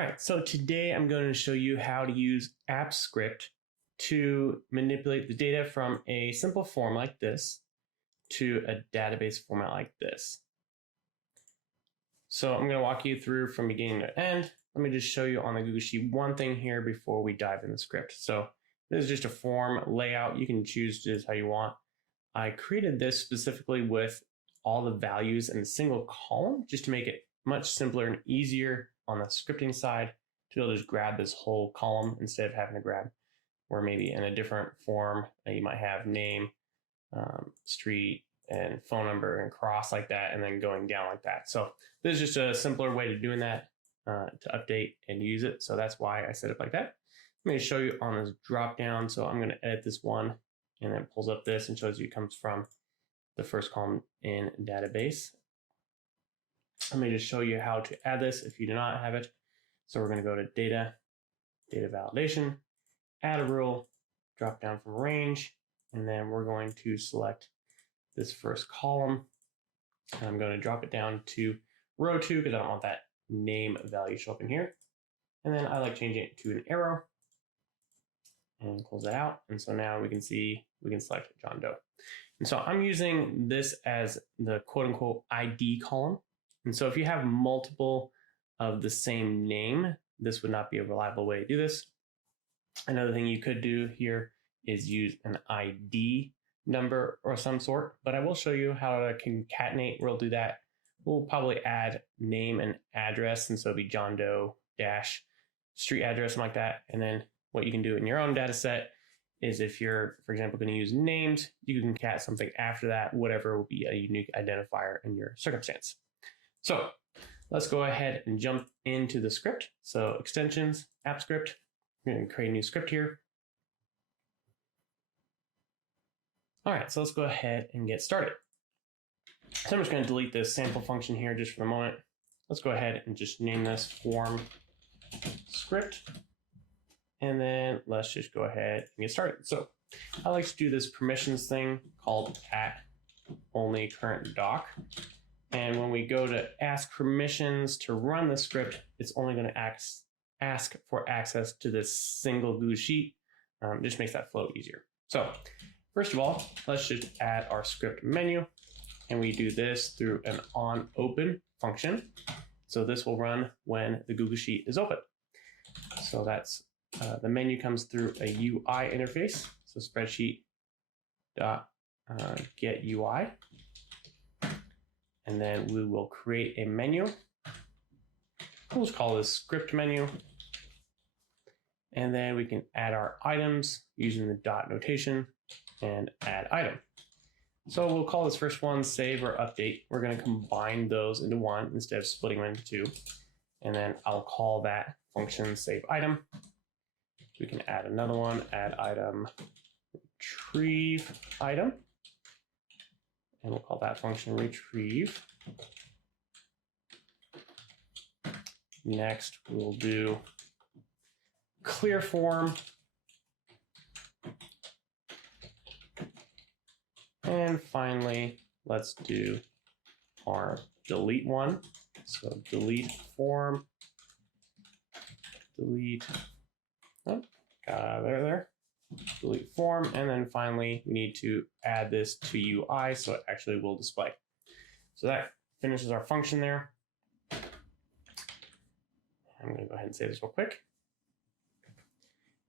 right, so today I'm going to show you how to use AppScript to manipulate the data from a simple form like this to a database format like this. So I'm going to walk you through from beginning to end. Let me just show you on the Google Sheet one thing here before we dive in the script. So this is just a form layout. You can choose this how you want. I created this specifically with all the values in a single column just to make it much simpler and easier on the scripting side to be able to just grab this whole column instead of having to grab where maybe in a different form you might have name, street, and phone number and cross like that and then going down like that. So this is just a simpler way of doing that to update and use it. So that's why I set it like that. I'm going to show you on this drop down. So I'm going to edit this one and then it pulls up this and shows you it comes from the first column in database. Let me just show you how to add this if you do not have it. So we're going to go to data, data validation, add a rule, drop down from range, and then we're going to select this first column. And I'm going to drop it down to row 2 because I don't want that name value to show up in here. And then I like changing it to an arrow and close that out. And so now we can see, we can select John Doe. And so I'm using this as the quote unquote ID column. And so if you have multiple of the same name, this would not be a reliable way to do this. Another thing you could do here is use an ID number or some sort, but I will show you how to concatenate. We'll do that. We'll probably add name and address, and so it'll be John Doe dash street address, something like that. And then what you can do in your own data set is if you're, for example, going to use names, you can concat something after that, whatever will be a unique identifier in your circumstance. So let's go ahead and jump into the script. So extensions, AppScript. I'm going to create a new script here. All right, so let's go ahead and get started. So I'm just going to delete this sample function here just for the moment. Let's go ahead and just name this form script. And then let's just go ahead and get started. So I like to do this permissions thing called @only current doc. And when we go to ask permissions to run the script, it's only going to ask for access to this single Google Sheet. Just makes that flow easier. So first of all, let's just add our script menu. And we do this through an onOpen function. So this will run when the Google Sheet is open. So that's the menu comes through a UI interface. So spreadsheet get UI. And then we will create a menu. We'll just call this script menu. And then we can add our items using the dot notation and add item. So we'll call this first one save or update. We're going to combine those into one instead of splitting them into two. And then I'll call that function save item. We can add another one, add item, retrieve item. And we'll call that function retrieve. Next, we'll do clear form. And finally, let's do our delete one. So delete form, delete, there. Delete form, and then finally we need to add this to UI so it actually will display. So that finishes our function there. I'm going to go ahead and save this real quick.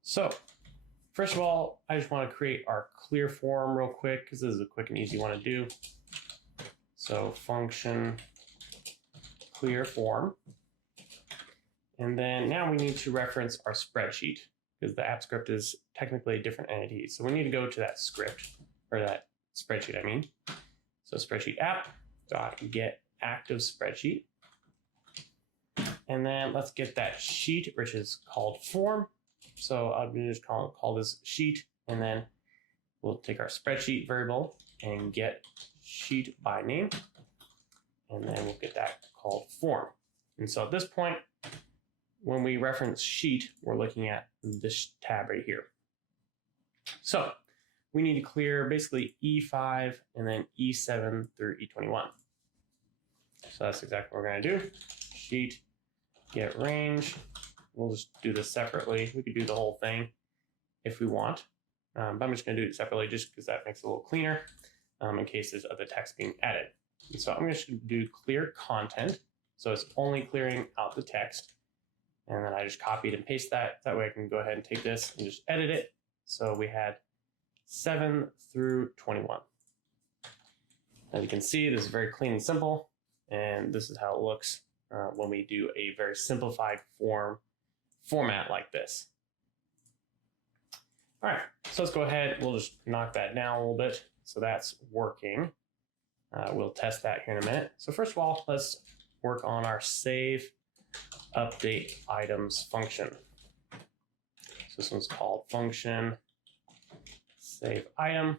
So first of all, I just want to create our clear form real quick because this is a quick and easy one to do. So function clear form. And then now we need to reference our spreadsheet because the AppScript is technically a different entity. So we need to go to that script, or that spreadsheet, I mean. So spreadsheet app dot get active spreadsheet. And then let's get that sheet, which is called form. So I'll just call this sheet, and then we'll take our spreadsheet variable and get sheet by name. And then we'll get that called form. And so at this point, when we reference sheet, we're looking at this tab right here. So we need to clear basically E5 and then E7 through E21. So that's exactly what we're going to do. Sheet get range. We'll just do this separately. We could do the whole thing if we want, but I'm just going to do it separately just because that makes it a little cleaner in case there's other text being added. And so I'm just going to do clear content, so it's only clearing out the text, and then I just copied and paste that. That way I can go ahead and take this and just edit it. So we had 7 through 21. As you can see, this is very clean and simple, and this is how it looks when we do a very simplified format like this. All right, so let's go ahead. We'll just knock that down a little bit. So that's working. We'll test that here in a minute. So first of all, let's work on our save update items function. So this one's called function save item,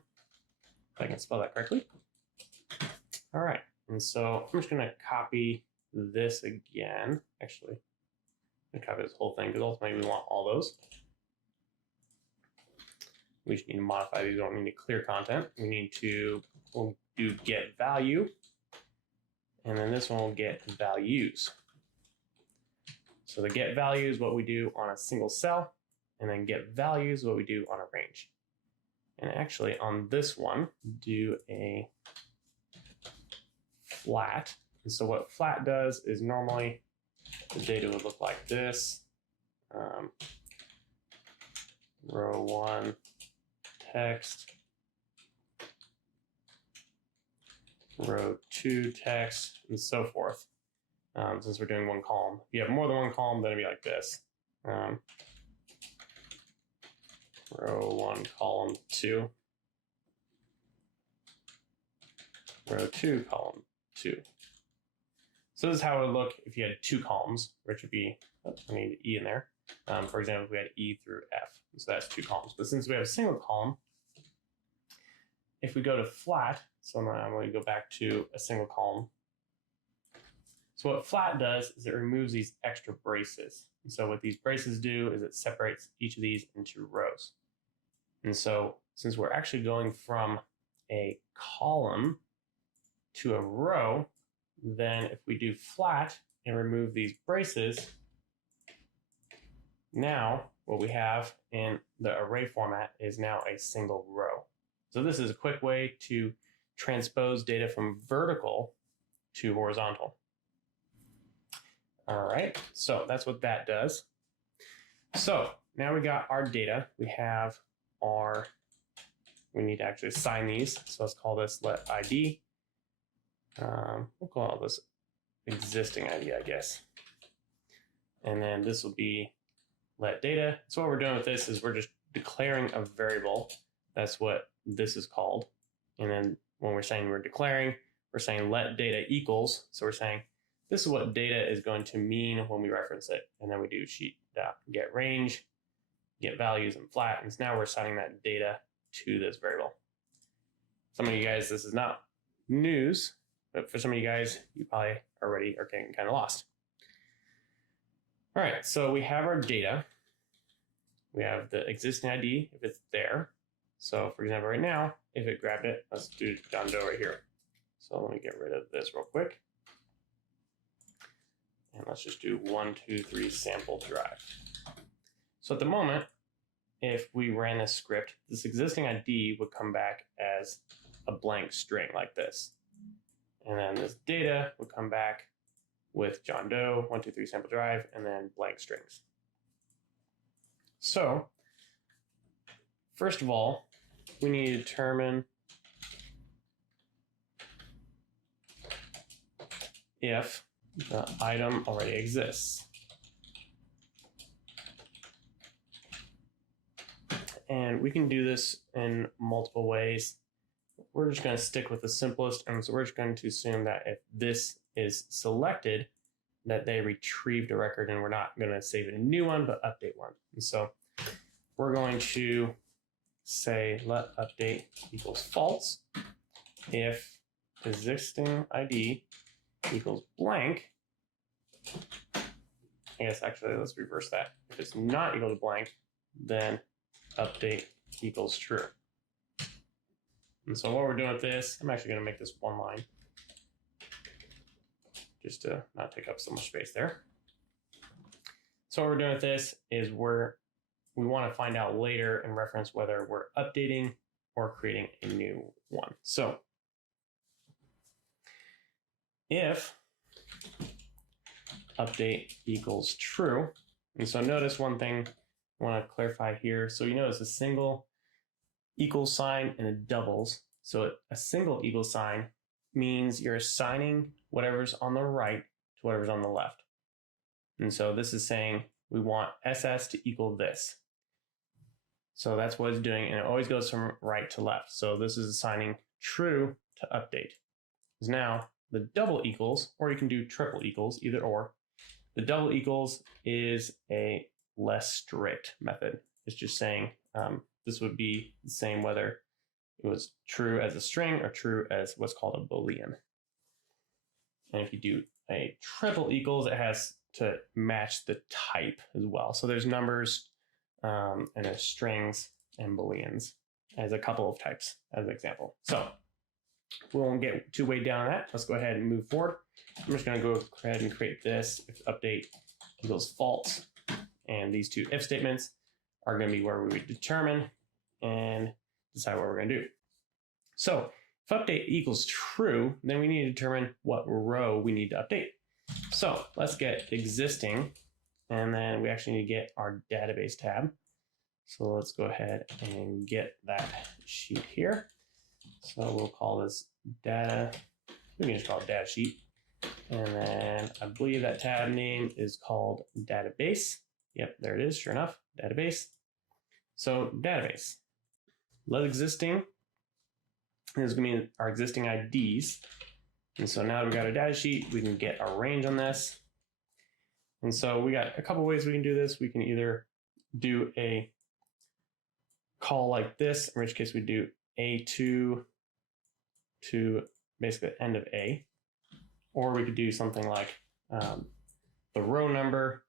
if I can spell that correctly. All right, and so I'm just gonna copy this again. Actually, I'm gonna copy this whole thing because ultimately we want all those. We just need to modify these. We don't need to clear content. We need to, we'll do get value, and then this one will get values. So the get value is what we do on a single cell, and then get values is what we do on a range. And actually on this one, do a flat. And so what flat does is normally the data would look like this. Row 1 text, row 2 text, and so forth. Since we're doing one column. If you have more than one column, then it'd be like this. Row 1, column 2. Row 2, column 2. So this is how it would look if you had 2 columns, which would be, I need E in there. For example, if we had E through F. So that's 2 columns. But since we have a single column, if we go to flat, so now I'm going to go back to a single column. So what flat does is it removes these extra braces. And so what these braces do is it separates each of these into rows. And so since we're actually going from a column to a row, then if we do flat and remove these braces, now what we have in the array format is now a single row. So this is a quick way to transpose data from vertical to horizontal. All right, so that's what that does. So now we got our data. We have our, we need to actually assign these. So let's call this let ID. We'll call this existing ID, I guess. And then this will be let data. So what we're doing with this is we're just declaring a variable. That's what this is called. And then when we're saying we're declaring, we're saying let data equals. So we're saying this is what data is going to mean when we reference it. And then we do sheet.get range, get values, and flat. And so now we're assigning that data to this variable. Some of you guys, this is not news, but for some of you guys, you probably already are getting kind of lost. All right, so we have our data. We have the existing ID if it's there. So for example, right now, if it grabbed it, let's do John Doe right here. So let me get rid of this real quick. And let's just do 1, 2, 3 sample drive. So at the moment, if we ran this script, this existing ID would come back as a blank string like this. And then this data would come back with John Doe, 1, 2, 3 sample drive, and then blank strings. So first of all, we need to determine if the item already exists. And we can do this in multiple ways. We're just going to stick with the simplest, and so we're just going to assume that if this is selected, that they retrieved a record, and we're not going to save a new one, but update one. And so we're going to say let update equals false if existing ID equals blank. I guess actually let's reverse that. If it's not equal to blank, then update equals true. And so what we're doing with this, I'm actually going to make this one line just to not take up so much space there. So what we're doing with this is we want to find out later and reference whether we're updating or creating a new one. So if update equals true, and so notice one thing I want to clarify here. So you notice a single equal sign and it doubles. So a single equal sign means you're assigning whatever's on the right to whatever's on the left. And so this is saying we want SS to equal this. So that's what it's doing, and it always goes from right to left. So this is assigning true to update. Because now the double equals, or you can do triple equals, either or. The double equals is a less strict method. It's just saying this would be the same whether it was true as a string or true as what's called a Boolean. And if you do a triple equals, it has to match the type as well. So there's numbers and there's strings and Booleans as a couple of types as an example. So we won't get too weighed down on that. Let's go ahead and move forward. I'm just going to go ahead and create this. If update equals false, and these two if statements are going to be where we would determine and decide what we're going to do. So if update equals true, then we need to determine what row we need to update. So let's get existing, and then we actually need to get our database tab. So let's go ahead and get that sheet here. So we'll call this data. We can just call it data sheet. And then I believe that tab name is called database. Yep, there it is, sure enough, database. So database, let existing is going to be our existing IDs. And so now that we've got a data sheet, we can get our range on this. And so we got a couple ways we can do this. We can either do a call like this, in which case we do A2 to basically the end of A, or we could do something like the row number,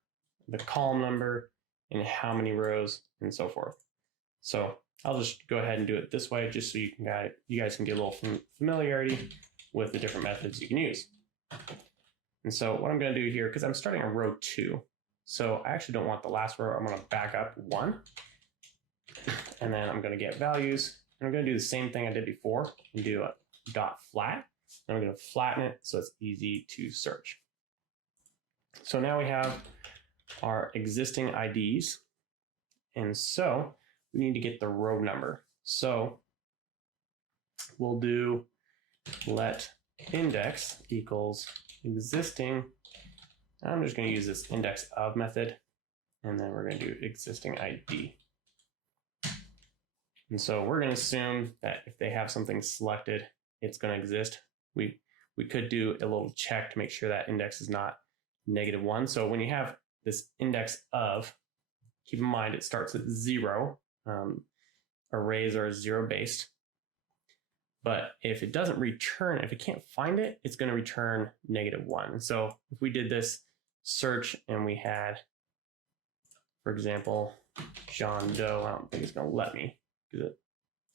the column number, and how many rows, and so forth. So I'll just go ahead and do it this way, just so you guys can get a little familiarity with the different methods you can use. And so what I'm going to do here, because I'm starting on row 2, so I actually don't want the last row. I'm going to back up 1, and then I'm going to get values. And I'm going to do the same thing I did before and do a dot flat. And I'm going to flatten it so it's easy to search. So now we have our existing IDs, and so we need to get the row number. So we'll do let index equals existing. I'm just going to use this index of method, and then we're going to do existing ID. And so we're going to assume that if they have something selected, it's going to exist. We could do a little check to make sure that index is not -1. So when you have this index of, keep in mind it starts at 0. Arrays are 0 based. But if it doesn't return, if it can't find it, it's going to return -1. So if we did this search and we had, for example, John Doe, I don't think it's going to let me because it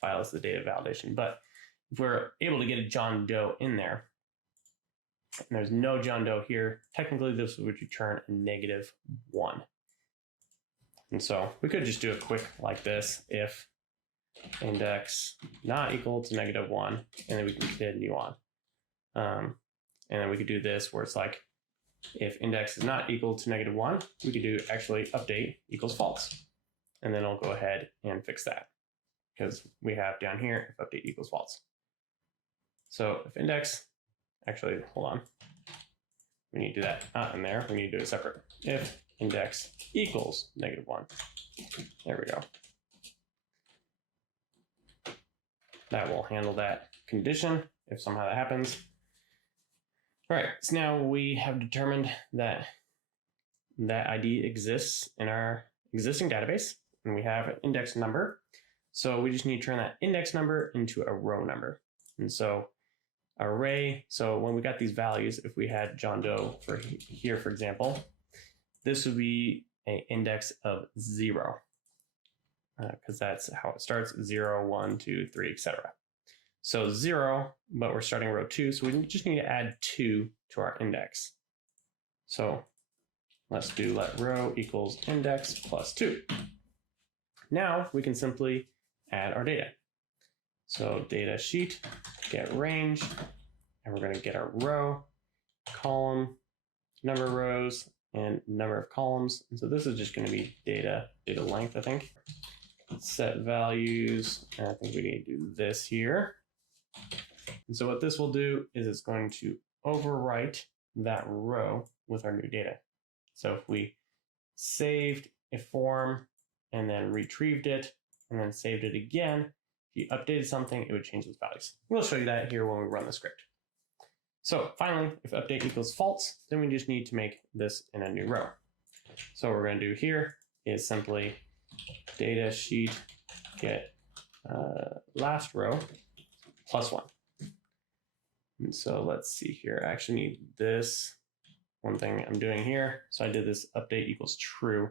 violates the data validation. But if we're able to get a John Doe in there, and there's no John Doe here, technically this would return a -1. And so we could just do a quick like this, if index not equal to -1, and then we can continue on. And then we could do this where it's like, if index is not equal to -1, we could do actually update equals false. And then I'll go ahead and fix that because we have down here if update equals false. So if index, actually, hold on. We need to do that not in there. We need to do it separate. If index equals -1. There we go. That will handle that condition if somehow that happens. All right, so now we have determined that that ID exists in our existing database, and we have an index number. So we just need to turn that index number into a row number. And so array, so when we got these values, if we had John Doe for here, for example, this would be an index of 0. Because that's how it starts, 0, 1, 2, 3, etc. So 0, but we're starting row 2, so we just need to add 2 to our index. So let's do let row equals index plus 2. Now we can simply add our data. So data sheet, get range, and we're going to get our row, column, number of rows, and number of columns. And so this is just going to be data length, I think. Set values, and I think we need to do this here. And so what this will do is it's going to overwrite that row with our new data. So if we saved a form and then retrieved it and then saved it again, if you updated something, it would change those values. We'll show you that here when we run the script. So finally, if update equals false, then we just need to make this in a new row. So what we're going to do here is simply data sheet get last row plus 1. And so let's see here. I actually need this one thing I'm doing here. So I did this update equals true.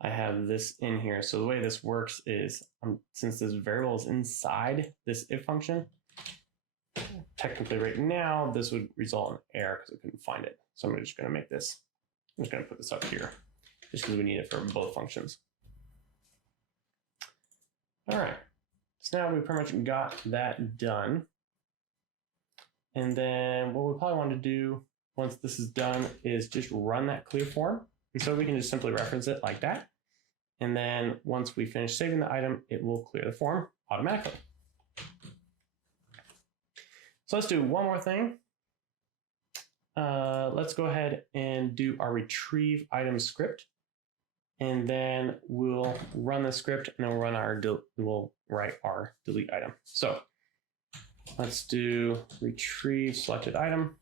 I have this in here. So the way this works is since this variable is inside this if function, technically right now, this would result in error because I couldn't find it. So I'm just going to make this, I'm just going to put this up here just because we need it for both functions. All right, so now we pretty much got that done. And then what we probably want to do once this is done is just run that clear form. And so we can just simply reference it like that. And then once we finish saving the item, it will clear the form automatically. So let's do one more thing. Let's go ahead and do our retrieve item script. And then we'll run the script and then we'll write our delete item. So let's do retrieve selected item.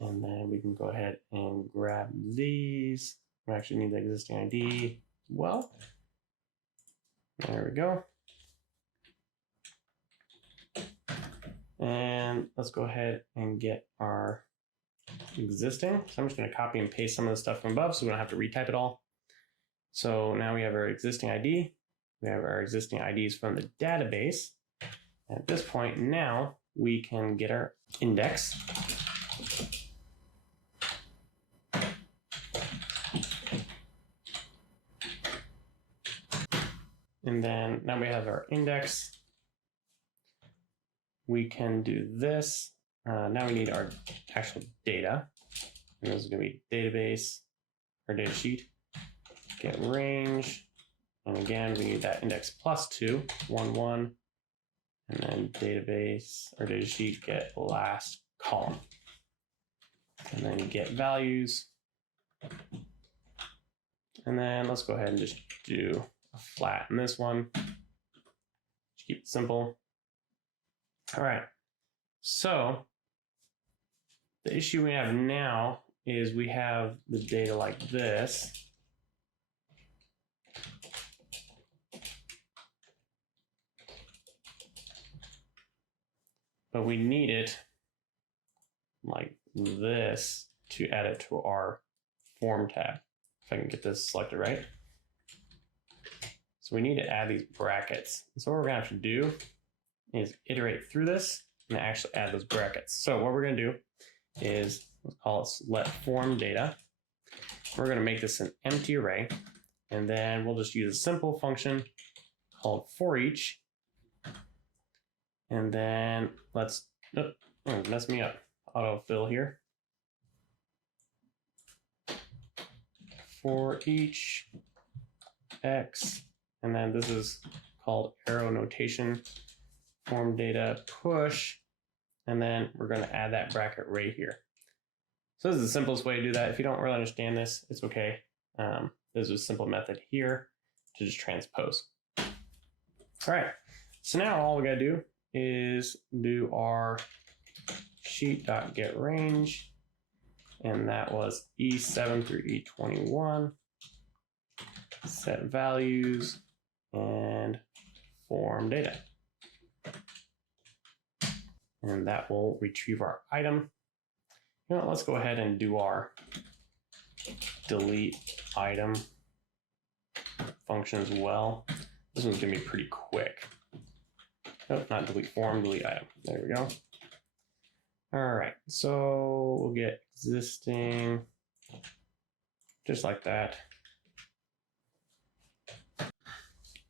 And then we can go ahead and grab these. We actually need the existing ID as well. There we go. And let's go ahead and get our existing. So I'm just going to copy and paste some of the stuff from above so we don't have to retype it all. So now we have our existing ID. We have our existing IDs from the database. At this point now we can get our index. And then now we have our index. We can do this. Now we need our actual data. And this is going to be database or data sheet. Get range. And again, we need that index plus 2, 1, 1. And then database or data sheet get last column. And then get values. And then let's go ahead and just do a flat in this one. Just keep it simple. All right. So the issue we have now is we have the data like this. But we need it like this to add it to our form tab. If I can get this selected right. So we need to add these brackets. So what we're gonna have to do is iterate through this and actually add those brackets. So what we're gonna do is, let's call it let form data. We're gonna make this an empty array, and then we'll just use a simple function called for each. And then let's, oh, mess me up, autofill here. For each x, and then this is called arrow notation, form data push, and then we're going to add that bracket right here. So this is the simplest way to do that. If you don't really understand this, it's okay. There's a simple method here to just transpose. All right, so now all we got to do is do our sheet.getRange, and that was E7 through E21, set values, and form data. And that will retrieve our item. You know, let's go ahead and do our delete item function as well. This one's gonna be pretty quick. Nope, not delete form, delete item. There we go. All right, so we'll get existing, just like that.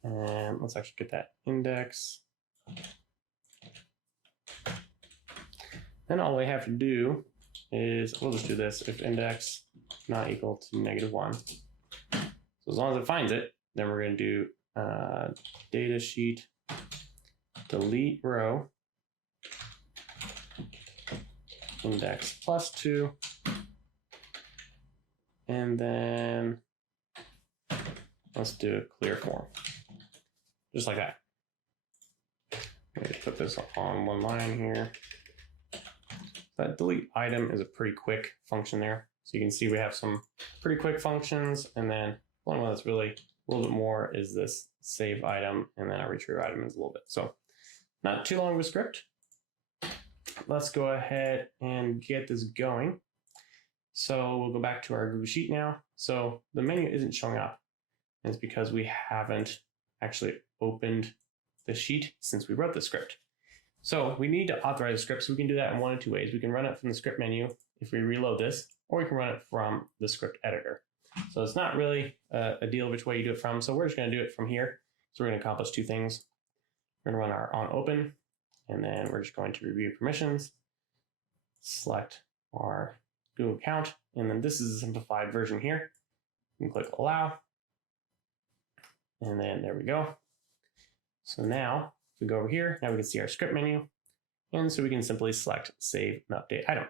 And let's actually get that index. Then all we have to do is, we'll just do this, if index not equal to -1. So as long as it finds it, then we're going to do data sheet delete row index +2, and then let's do a clear form, just like that. Let me put this on one line here. That delete item is a pretty quick function there. So you can see we have some pretty quick functions, and then one that's really a little bit more is this save item, and then our retrieve item is a little bit. So not too long of a script. Let's go ahead and get this going. So we'll go back to our Google Sheet now. So the menu isn't showing up. And it's because we haven't actually opened the sheet since we wrote the script. So we need to authorize the script. So we can do that in one of two ways. We can run it from the script menu if we reload this, or we can run it from the script editor. So it's not really a deal which way you do it from. So we're just going to do it from here. So we're going to accomplish two things. We're going to run our onOpen, and then we're just going to review permissions, select our Google account, and then this is a simplified version here. You can click allow, and then there we go. So now if we go over here, now we can see our script menu, and so we can simply select save and update item.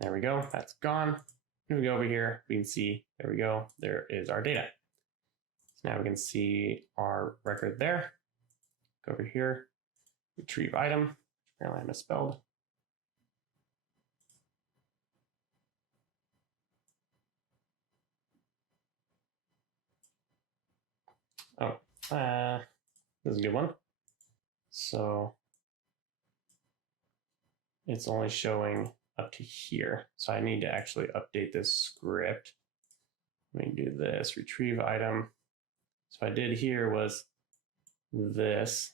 There we go, that's gone. If we go over here, we can see, there we go, there is our data. So now we can see our record there. Go over here, retrieve item. Apparently I misspelled. Oh, this is a good one. So it's only showing up to here. So I need to actually update this script. Let me do this, retrieve item. So what I did here was this.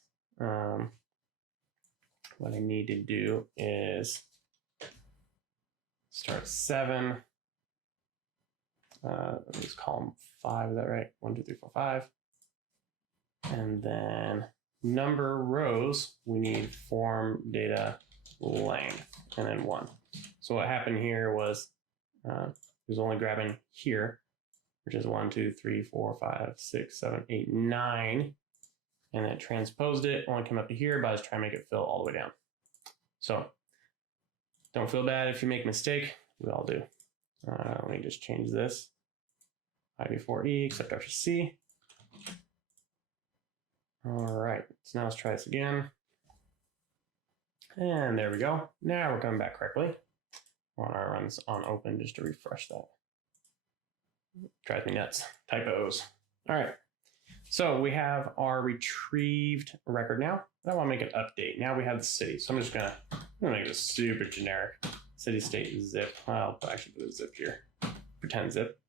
What I need to do is start 7. Let's column 5, is that right? 1, 2, 3, 4, 5. And then number rows, we need form data length, and then 1. So what happened here was it was only grabbing here, which is 1, 2, 3, 4, 5, 6, 7, 8, 9. And then it transposed it, only came up to here, but I was trying to make it fill all the way down. So don't feel bad if you make a mistake, we all do. Let me just change this. I before E, except after C. All right, so now let's try this again. And there we go. Now we're coming back correctly. I want to run this on open just to refresh that. Drives me nuts. Typos. All right. So we have our retrieved record now. I want to make an update. Now we have the city. So I'm going to make it super generic. City, state, zip. I'll actually put a zip here. Pretend zip.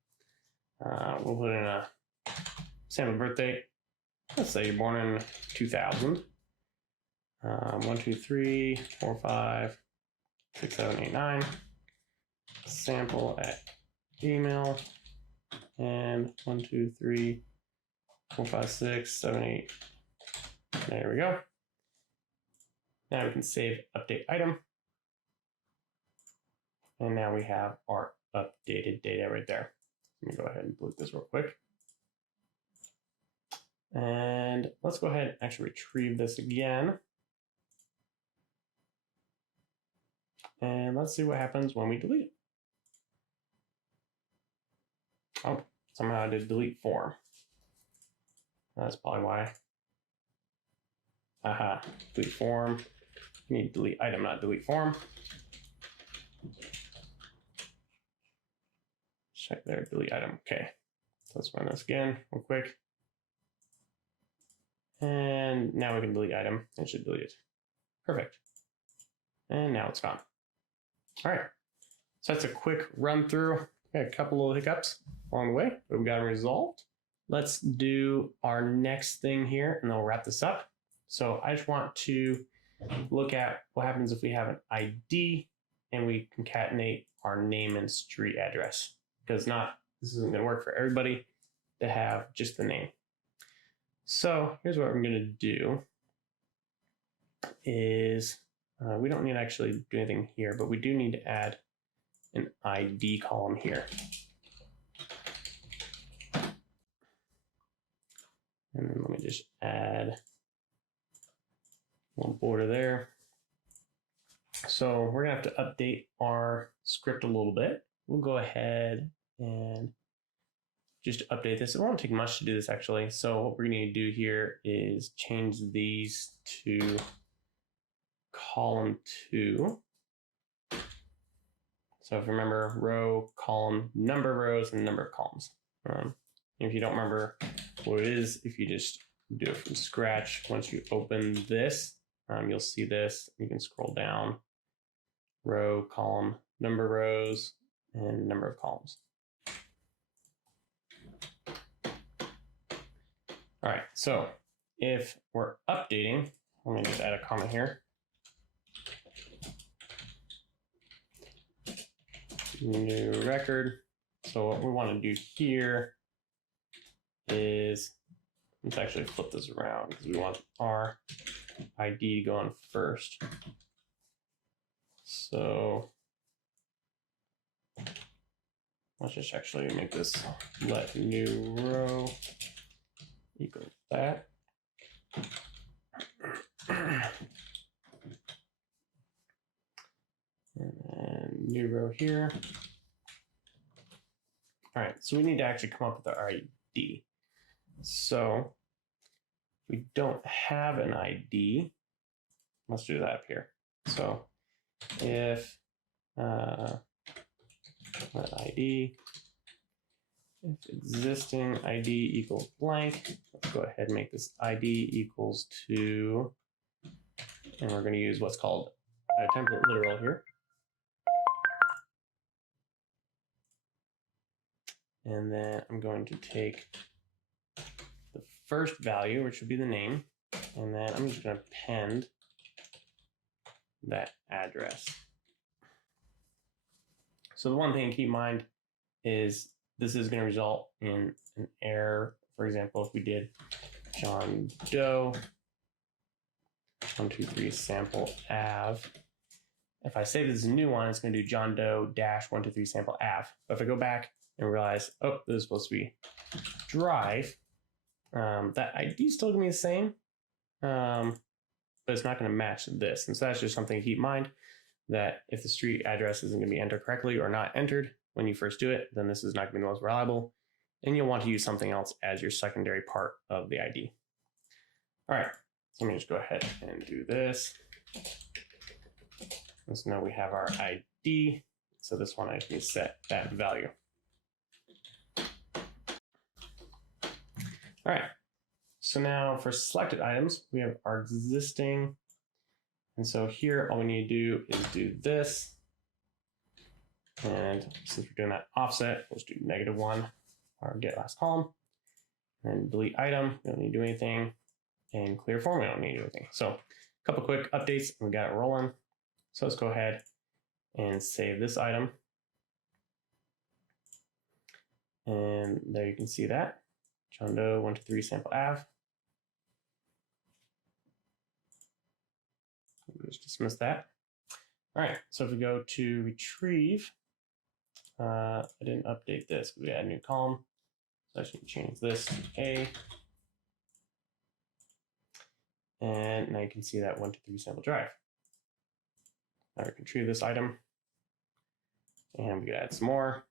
We'll put in a sample birth date. Let's say you're born in 2000. 1, 2, 3, 4, 5, 6, 7, 8, 9. Sample at email. And 1, 2, 3, 4, 5, 6, 7, 8. There we go. Now we can save update item. And now we have our updated data right there. Let me go ahead and delete this real quick. And let's go ahead and actually retrieve this again. And let's see what happens when we delete it. Oh, somehow I did delete form. That's probably why. Aha, delete form. You need delete item, not delete form. Check there, delete item. Okay, so let's run this again real quick. And now we can delete item. It should delete it. Perfect. And now it's gone. All right, so that's a quick run through. We had a couple little hiccups along the way, but we got them resolved. let's do our next thing here and then we'll wrap this up. So I just want to look at what happens if we have an ID and we concatenate our name and street address, because this isn't going to work for everybody to have just the name. So here's what I'm going to do is we don't need to actually do anything here, but we do need to add an ID column here. And then let me just add one border there. So we're gonna have to update our script a little bit. We'll go ahead and just update this. It won't take much to do this actually. So what we're gonna do here is change these to column 2. So if you remember, row, column, number of rows, and number of columns. If you don't remember what it is, if you just do it from scratch, once you open this, you'll see this. You can scroll down, row, column, number of rows, and number of columns. All right, so if we're updating, let me just add a comment here. New record. So what we want to do here is, let's actually flip this around because we want our ID to go on first. So let's just actually make this let new row equal that. And then new row here. All right, so we need to actually come up with our ID. So we don't have an ID. Let's do that up here. So if let ID, if existing ID equals blank, let's go ahead and make this ID equals to, and we're going to use what's called a template literal here. And then I'm going to take the first value, which would be the name, and then I'm just going to append that address. So the one thing to keep in mind is this is going to result in an error. For example, if we did John Doe 123 sample av, if I say this is a new one, it's going to do John Doe dash 123 sample av. But if I go back and realize, oh, this is supposed to be drive, that ID is still going to be the same, but it's not going to match this. And so that's just something to keep in mind, that if the street address isn't going to be entered correctly or not entered when you first do it, then this is not going to be the most reliable, and you'll want to use something else as your secondary part of the ID. All right, so let me just go ahead and do this. And so now we have our ID. So this one I just need to set that value. All right, so now for selected items, we have our existing. And so here, all we need to do is do this. And since we're doing that offset, let's do -1, our get last column. And delete item, we don't need to do anything. And clear form, we don't need to do anything. So a couple quick updates, and we got it rolling. So let's go ahead and save this item. And there you can see that. John Doe 123 sample av. Just dismiss that. All right, so if we go to retrieve, I didn't update this. We add a new column. So I should change this to A. And now you can see that 123 sample drive. Now we can retrieve this item. And we can add some more.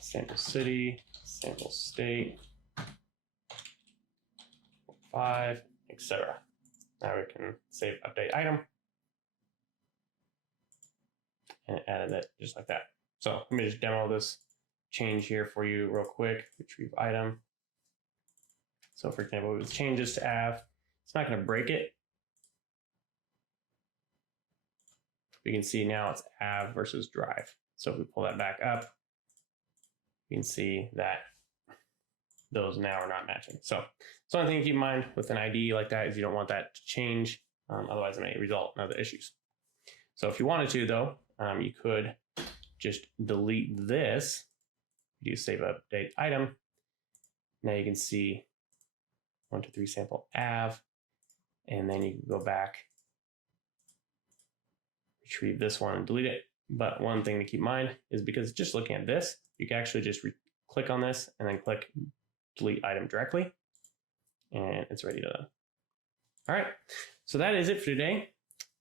Sample city, sample state, 5, etc. Now we can save update item and added it just like that. So let me just demo this change here for you real quick. Retrieve item. So for example, if we change this to av, it's not going to break it. We can see now it's av versus drive. So if we pull that back up, you can see that those now are not matching. So one thing to keep in mind with an ID like that is you don't want that to change. Otherwise it may result in other issues. So if you wanted to though, you could just delete this. Do save update item. Now you can see 123 sample av, and then you can go back, retrieve this one and delete it. But one thing to keep in mind is because just looking at this, you can actually just click on this and then click delete item directly, and it's ready to done. All right, so that is it for today.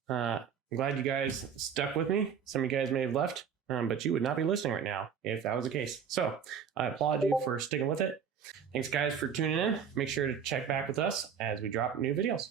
I'm glad you guys stuck with me. Some of you guys may have left, but you would not be listening right now if that was the case. So I applaud you for sticking with it. Thanks guys for tuning in. Make sure to check back with us as we drop new videos.